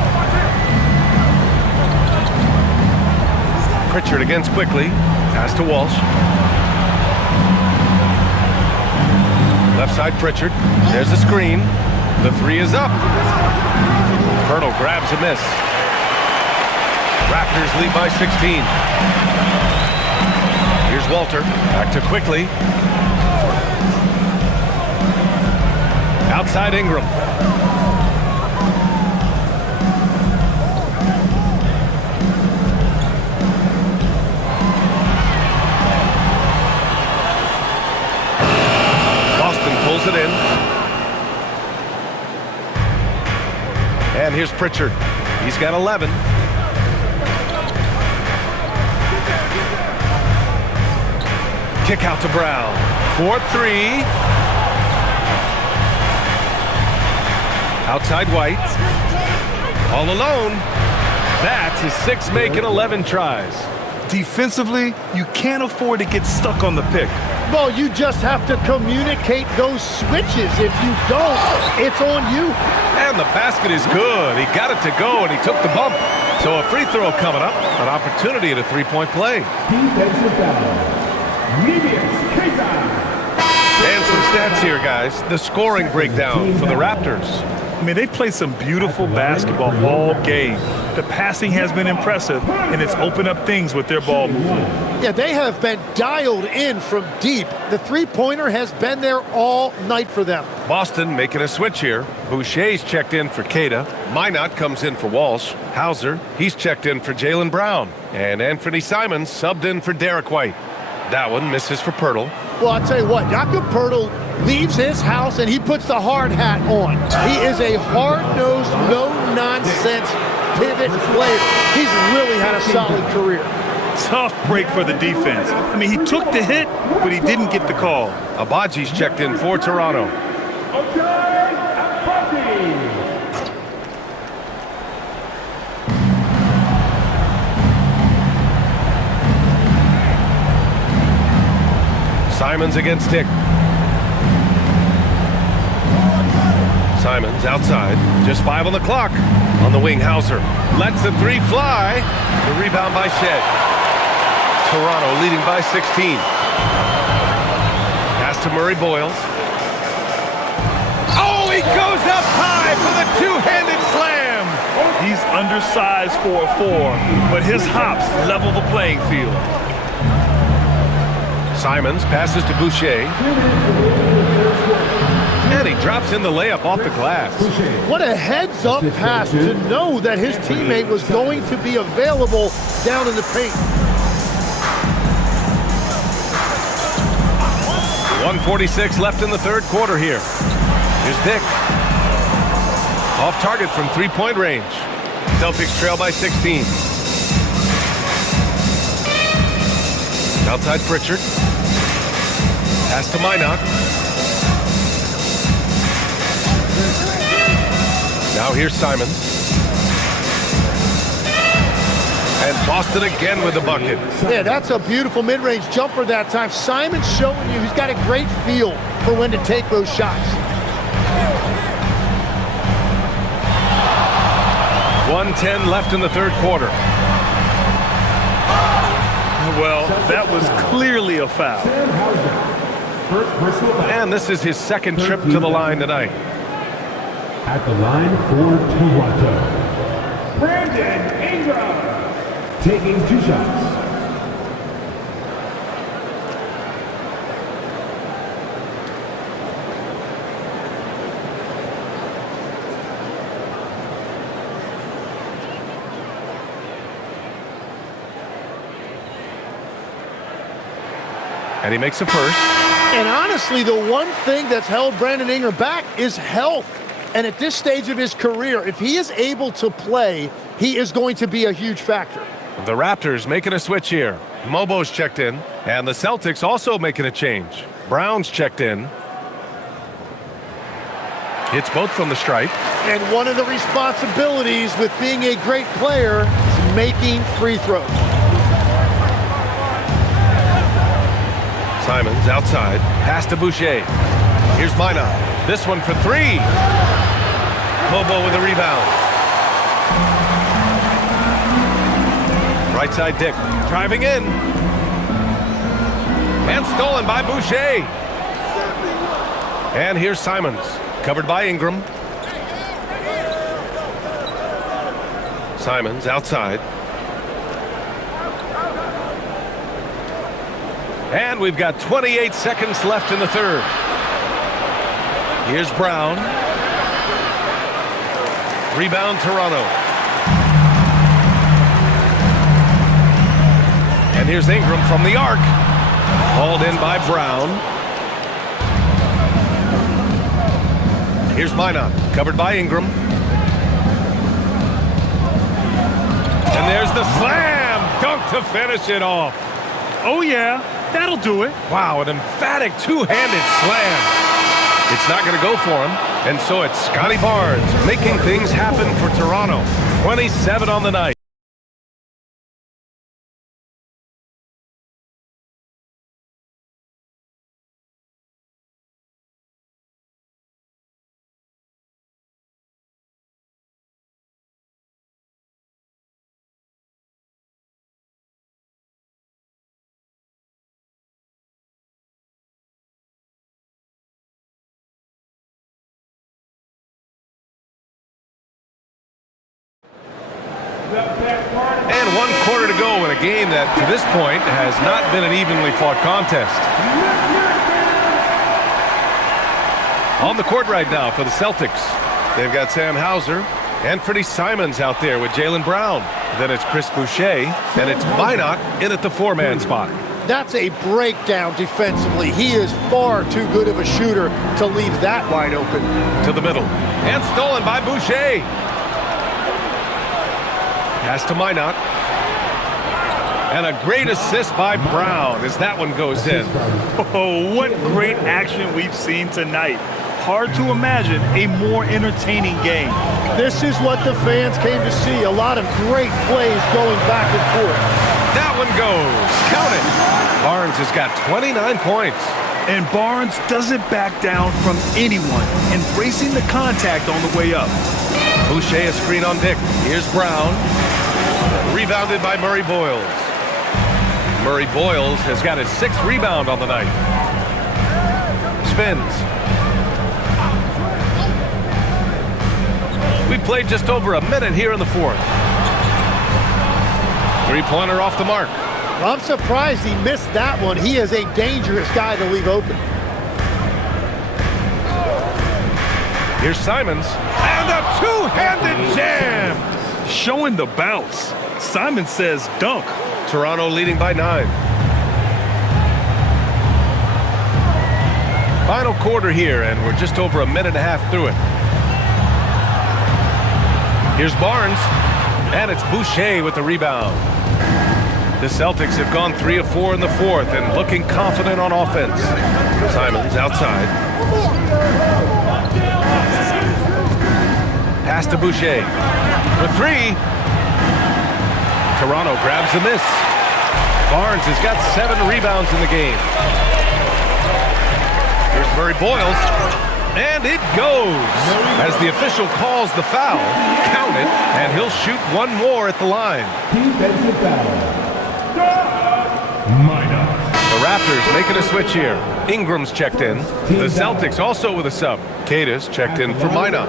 Pritchard against quickly. Pass to Walsh. Left side Pritchard. There's a screen. The 3 is up. Pirtle grabs a miss. Raptors lead by 16. Here's Walter. Back to quickly. Outside Ingram. Boston pulls it in. And here's Pritchard. He's got 11. Kick out to Brown. 4-3. Outside White. All alone. That's his 6 making 11 tries. Defensively, you can't afford to get stuck on the pick. Well, you just have to communicate those switches. If you don't, it's on you. And the basket is good. He got it to go, and he took the bump. So a free throw coming up. An opportunity at a three-point play. Defensive foul. Medius Kaiser. And some stats here, guys. The scoring breakdown for the Raptors. I mean, they've played some beautiful basketball all game. The passing has been impressive, and it's opened up things with their ball movement. Yeah, they have been dialed in from deep. The three-pointer has been there all night for them. Boston making a switch here. Boucher's checked in for Keita. Minot comes in for Walsh. Hauser, he's checked in for Jaylen Brown. And Anthony Simons subbed in for Derek White. That one misses for Pirtle. Well, I'll tell you what, Jakob Pirtle leaves his house and he puts the hard hat on. He is a hard-nosed, no-nonsense pivot player. He's really had a solid career. Tough break for the defense. I mean, he took the hit, but he didn't get the call. Abaji's checked in for Toronto. Simons against Dick. Simons outside. Just 5 on the clock. On the wing, Hauser lets the 3 fly. The rebound by Shed. Toronto leading by 16. Pass to Murray Boyles. Oh, he goes up high for the two-handed slam. He's undersized for a 4, but his hops level the playing field. Simons passes to Boucher. And he drops in the layup off the glass. What a heads-up pass to know that his teammate was going to be available down in the paint. 1:46 left in the third quarter here. Here's Dick. Off target from three-point range. Celtics trail by 16. Outside Pritchard. Pass to Minot. Now here's Simons. And Boston again with the bucket. Yeah, that's a beautiful mid-range jumper that time. Simons showing you he's got a great feel for when to take those shots. 1:10 left in the third quarter. Well, that was clearly a foul. And this is his second trip to the line tonight. At the line for Toronto, Brandon Ingram, taking 2 shots. And he makes a first. And honestly, the one thing that's held Brandon Ingram back is health. And at this stage of his career, if he is able to play, he is going to be a huge factor. The Raptors making a switch here. Mobo's checked in. And the Celtics also making a change. Brown's checked in. Hits both from the stripe. And one of the responsibilities with being a great player is making free throws. Simons outside. Pass to Boucher. Here's Minot. This one for 3. Mobo with a rebound. Right side Dick. Driving in. And stolen by Boucher. And here's Simons. Covered by Ingram. Simons outside. And we've got 28 seconds left in the third. Here's Brown. Rebound Toronto. And here's Ingram from the arc. Hauled in by Brown. Here's Minot. Covered by Ingram. And there's the slam. Dunk to finish it off. Oh, yeah. That'll do it. Wow, an emphatic two-handed slam. It's not going to go for him, and so it's Scotty Barnes making things happen for Toronto. 27 on the night. And 1 quarter to go in a game that, to this point, has not been an evenly fought contest. On the court right now for the Celtics, they've got Sam Hauser and Freddie Simons out there with Jaylen Brown. Then it's Chris Boucher, and it's Minot in at the 4-man spot. That's a breakdown defensively. He is far too good of a shooter to leave that wide open. To the middle. And stolen by Boucher. Pass to Minot. And a great assist by Brown as that one goes in. Oh, what great action we've seen tonight. Hard to imagine a more entertaining game. This is what the fans came to see. A lot of great plays going back and forth. That one goes. Count it. Barnes has got 29 points. And Barnes doesn't back down from anyone, embracing the contact on the way up. Boucher a screen on Dick. Here's Brown. Rebounded by Murray Boyles. Murray Boyles has got his 6th rebound on the night. Spins. We played just over a minute here in the 4th. Three-pointer off the mark. I'm surprised he missed that one. He is a dangerous guy to leave open. Here's Simons. And a two-handed jam. Showing the bounce. Simon says dunk. Toronto leading by 9. Final quarter here, and we're just over a minute and a half through it. Here's Barnes, and it's Boucher with the rebound. The Celtics have gone 3 of 4 in the 4th and looking confident on offense. Simons outside. Pass to Boucher. For 3. Toronto grabs the miss. Barnes has got 7 rebounds in the game. Here's Murray Boyles. And it goes. As the official calls the foul, count it, and he'll shoot one more at the line. Defensive foul. Minot. The Raptors making a switch here. Ingram's checked in. The Celtics also with a sub. Kata's checked in for Minot.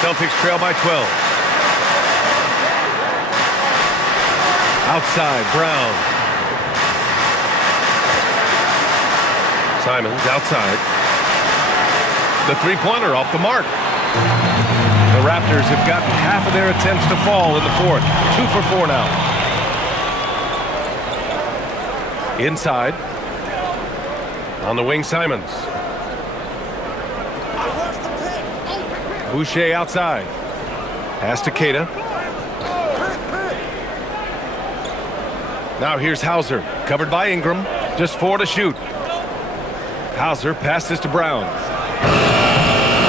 Celtics trail by 12. Outside, Brown. Simons outside. The three-pointer off the mark. The Raptors have gotten half of their attempts to fall in the 4th. 2 for 4 now. Inside. On the wing, Simons. Boucher outside. Pass to Kata. Now here's Hauser, covered by Ingram. Just 4 to shoot. Hauser passes to Brown.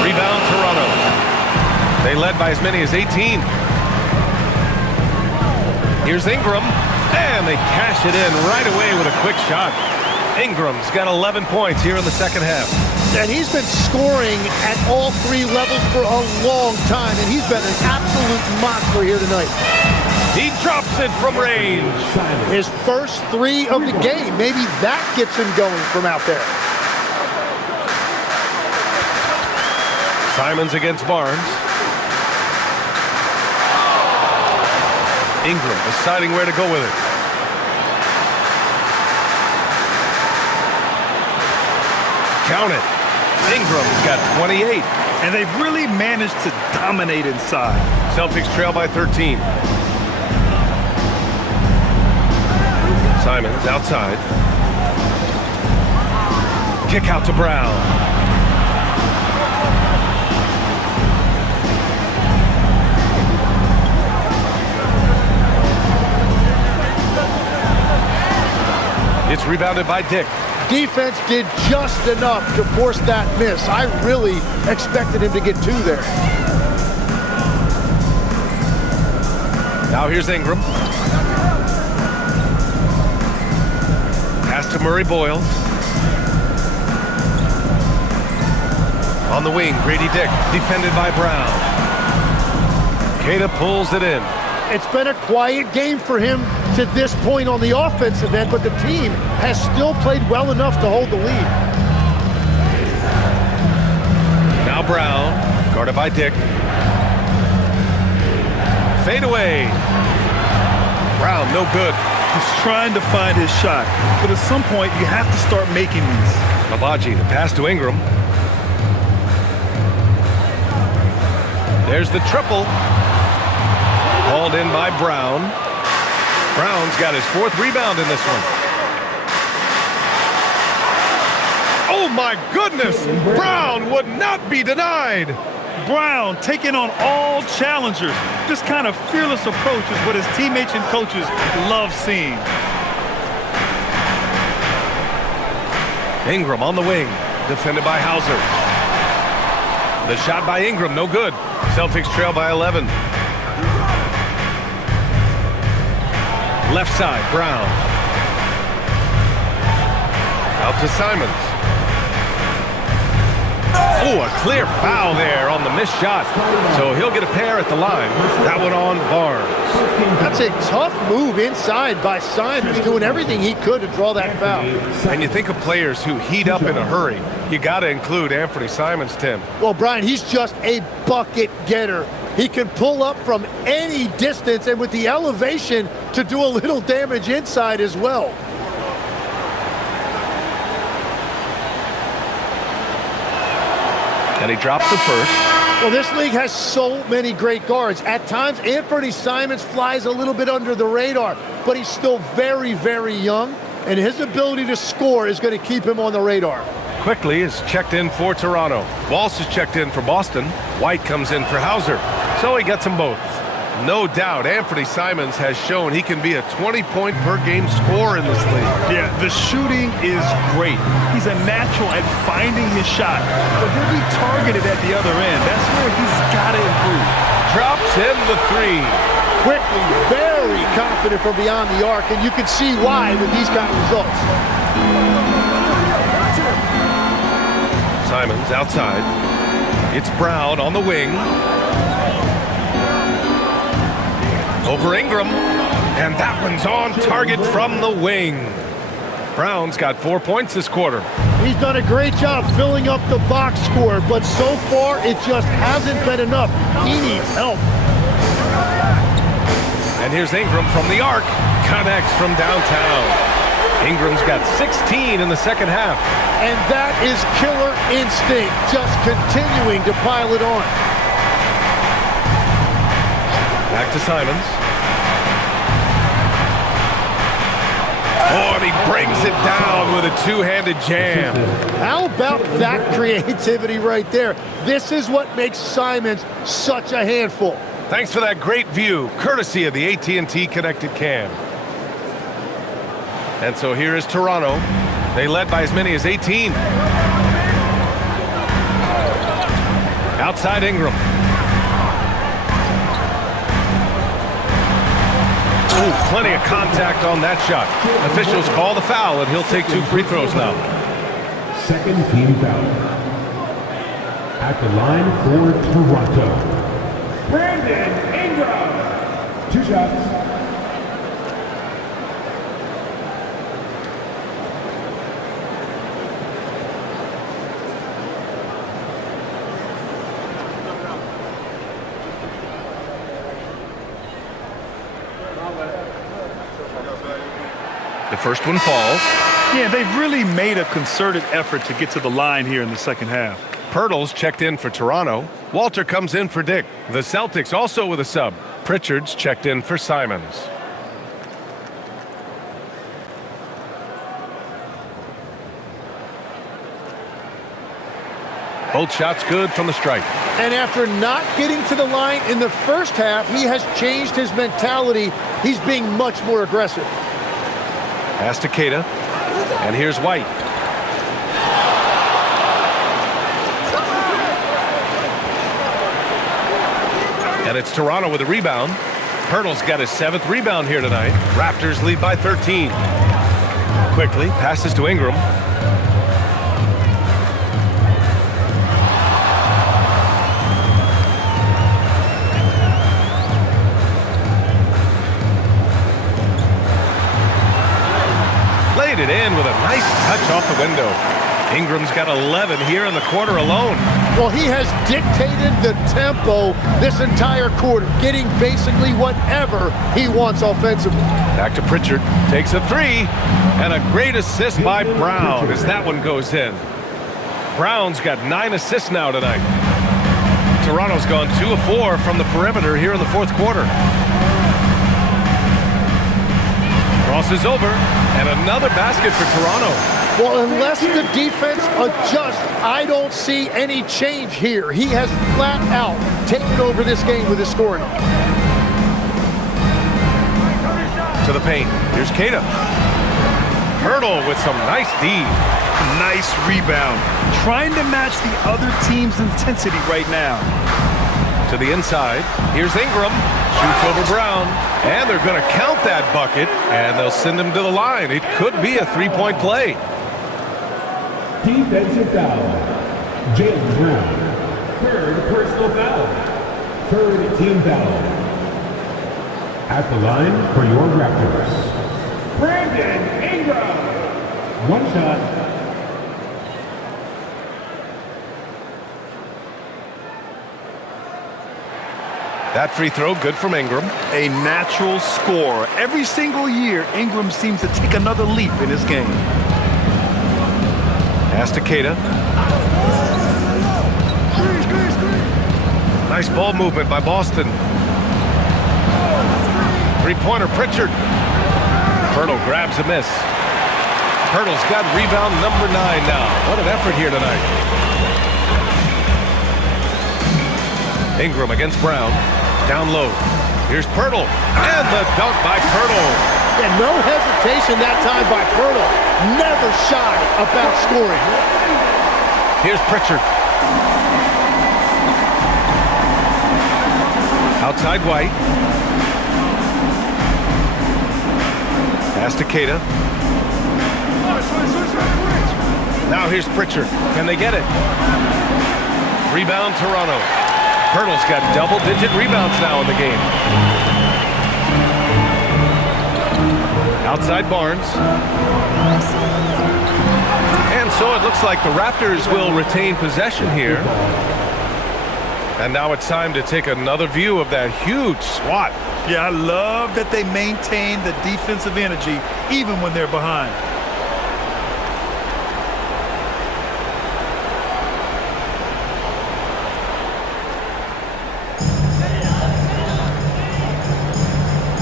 Rebound Toronto. They led by as many as 18. Here's Ingram, and they cash it in right away with a quick shot. Ingram's got 11 points here in the second half. And he's been scoring at all 3 levels for a long time, and he's been an absolute monster here tonight. He drops it from range. His first 3 of the game. Maybe that gets him going from out there. Simons against Barnes. Ingram deciding where to go with it. Count it. Ingram's got 28. And they've really managed to dominate inside. Celtics trail by 13. Simons outside. Kick out to Brown. It's rebounded by Dick. Defense did just enough to force that miss. I really expected him to get 2 there. Now here's Ingram. Pass to Murray Boyles. On the wing, Grady Dick, defended by Brown. Kata pulls it in. It's been a quiet game for him to this point on the offensive end, but the team has still played well enough to hold the lead. Now Brown, guarded by Dick. fadeaway. Brown, no good. He's trying to find his shot, but at some point you have to start making these. Mabaji, the pass to Ingram. There's the triple. Hauled in by Brown. Brown's got his 4th rebound in this one. Oh my goodness! Brown would not be denied. Brown taking on all challengers. This kind of fearless approach is what his teammates and coaches love seeing. Ingram on the wing, defended by Hauser. The shot by Ingram, no good. Celtics trail by 11. Left side, Brown. Out to Simons. Oh, a clear foul there on the missed shot. So he'll get a pair at the line. That one on Barnes. That's a tough move inside by Simons, doing everything he could to draw that foul. And you think of players who heat up in a hurry. You got to include Anthony Simons, Tim. Well, Brian, he's just a bucket getter. He can pull up from any distance and with the elevation to do a little damage inside as well. And he drops the first. Well, this league has so many great guards. At times, Anthony Simons flies a little bit under the radar, but he's still very, very young, and his ability to score is going to keep him on the radar. Quickly is checked in for Toronto. Walsh is checked in for Boston. White comes in for Hauser. So he gets them both. No doubt, Anthony Simons has shown he can be a 20-point-per-game scorer in this league. Yeah, the shooting is great. He's a natural at finding his shot, but he'll be targeted at the other end. That's where he's got to improve. Drops in the 3. Quickly, very confident from beyond the arc, and you can see why with these kind of results. Simons outside. It's Brown on the wing. Over Ingram, and that one's on target from the wing. Brown's got 4 points this quarter. He's done a great job filling up the box score, but so far it just hasn't been enough. He needs help. And here's Ingram from the arc, connects from downtown. Ingram's got 16 in the second half. And that is killer instinct, just continuing to pile it on. Back to Simons. Oh, and he brings it down with a two-handed jam. How about that creativity right there? This is what makes Simons such a handful. Thanks for that great view, courtesy of the AT&T Connected Cam. And so here is Toronto. They led by as many as 18. Outside Ingram. Ooh, plenty of contact on that shot. Officials call the foul, and he'll take 2 free throws now. Second team foul. At the line for Toronto, Brandon Ingram. 2 shots. The first one falls. Yeah, they've really made a concerted effort to get to the line here in the second half. Pirtle's checked in for Toronto. Walter comes in for Dick. The Celtics also with a sub. Pritchard's checked in for Simons. Both shots good from the stripe. And after not getting to the line in the first half, he has changed his mentality. He's being much more aggressive. Pass to Keita. And here's White. And it's Toronto with a rebound. Pirtle's got his 7th rebound here tonight. Raptors lead by 13. Quickly, passes to Ingram. Laid it in with a nice touch off the window. Ingram's got 11 here in the quarter alone. Well, he has dictated the tempo this entire quarter, getting basically whatever he wants offensively. Back to Pritchard, takes a three, and a great assist by Brown as that one goes in. Brown's got 9 assists now tonight. Toronto's gone 2 of 4 from the perimeter here in the fourth quarter. Crosses over, and another basket for Toronto. Well, unless the defense adjusts, I don't see any change here. He has flat out taken over this game with his scoring. To the paint. Here's Kata. Hurdle with some nice D. Nice rebound. Trying to match the other team's intensity right now. To the inside. Here's Ingram. Shoots over Brown. And they're going to count that bucket. And they'll send him to the line. It could be a three-point play. Defensive foul. Jaylen Brown. Third personal foul. Third team foul. At the line for your Raptors, Brandon Ingram. One shot. That free throw, good from Ingram. A natural scorer. Every single year, Ingram seems to take another leap in his game. Pass to Kata. Nice ball movement by Boston. Three-pointer, Pritchard. Hurdle grabs a miss. Hurdle's got rebound number 9 now. What an effort here tonight. Ingram against Brown. Down low. Here's Pirtle. And the dunk by Pirtle. And no hesitation that time by Pirtle. Never shy about scoring. Here's Pritchard. Outside White. Pass to Kata. Now here's Pritchard. Can they get it? Rebound Toronto. Hurdle's got double-digit rebounds now in the game. Outside Barnes. And so it looks like the Raptors will retain possession here. And now it's time to take another view of that huge swat. Yeah, I love that they maintain the defensive energy even when they're behind.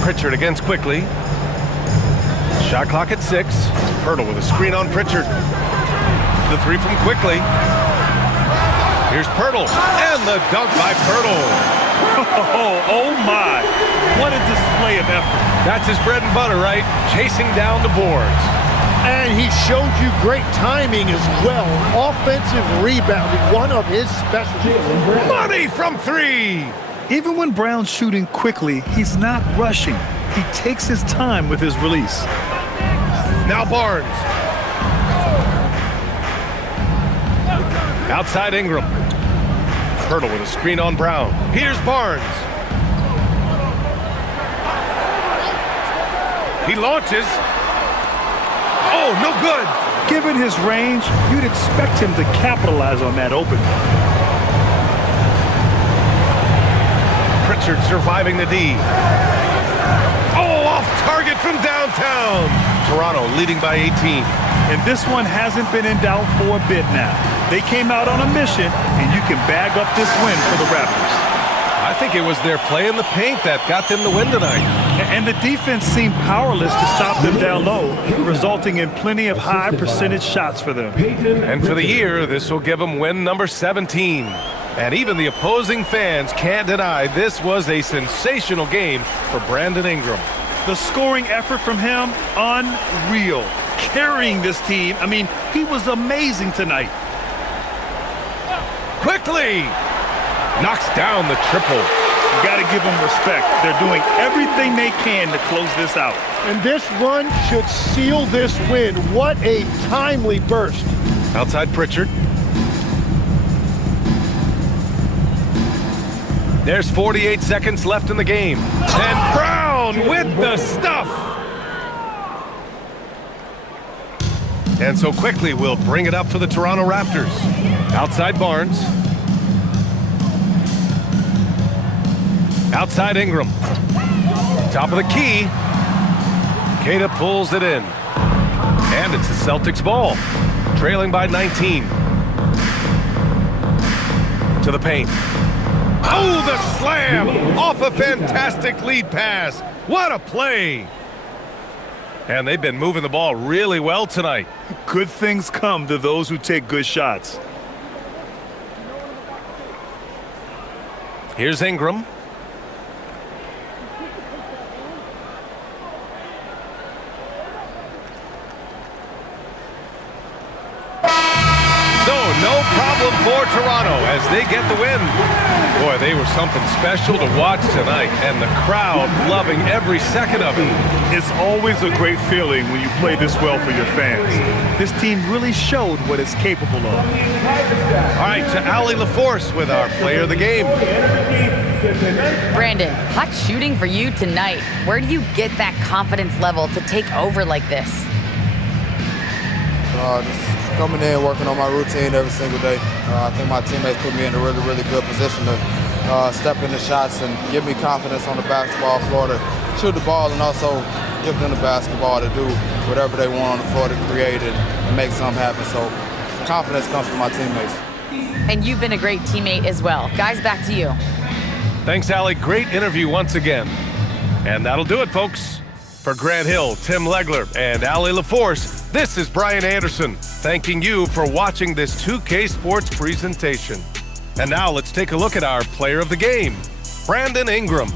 Pritchard against Quickly. Shot clock at 6. Hurdle with a screen on Pritchard. The three from Quickly. Here's Pirtle. And the dunk by Pirtle. Oh my. What a display of effort. That's his bread and butter, right? Chasing down the boards. And he showed you great timing as well. Offensive rebounding, one of his specialties. Money from 3. Even when Brown's shooting quickly, he's not rushing. He takes his time with his release. Now Barnes. Outside Ingram. Hurdle with a screen on Brown. Here's Barnes. He launches. Oh, no good. Given his range, you'd expect him to capitalize on that opening. Pritchard surviving the D. Oh, off target from downtown. Toronto leading by 18. And this one hasn't been in doubt for a bit now. They came out on a mission, and you can bag up this win for the Raptors. I think it was their play in the paint that got them the win tonight. And the defense seemed powerless to stop them down low, resulting in plenty of high percentage shots for them. And for the year, this will give them win number 17. And even the opposing fans can't deny this was a sensational game for Brandon Ingram. The scoring effort from him, unreal. Carrying this team, I mean, he was amazing tonight. Quickly! Knocks down the triple. You got to give them respect. They're doing everything they can to close this out. And this run should seal this win. What a timely burst. Outside Pritchard. There's 48 seconds left in the game. And Brown with the stuff. And so quickly we'll bring it up for the Toronto Raptors. Outside Barnes. Outside Ingram. Top of the key. Kata pulls it in. And it's the Celtics ball. Trailing by 19. To the paint. Oh, the slam! Off a fantastic lead pass. What a play! And they've been moving the ball really well tonight. Good things come to those who take good shots. Here's Ingram. So, no problem for Toronto as they get the win. Boy, they were something special to watch tonight, and the crowd loving every second of it. It's always a great feeling when you play this well for your fans. This team really showed what it's capable of. All right, to Ali LaForce with our player of the game. Brandon, hot shooting for you tonight. Where do you get that confidence level to take over like this? Just coming in, working on my routine every single day. I think my teammates put me in a really, really good position to step into shots and give me confidence on the basketball floor to shoot the ball and also give them the basketball to do whatever they want on the floor to create and make something happen. So confidence comes from my teammates. And you've been a great teammate as well. Guys, back to you. Thanks, Ali. Great interview once again. And that'll do it, folks. For Grant Hill, Tim Legler, and Ali LaForce, this is Brian Anderson, thanking you for watching this 2K Sports presentation. And now let's take a look at our player of the game, Brandon Ingram.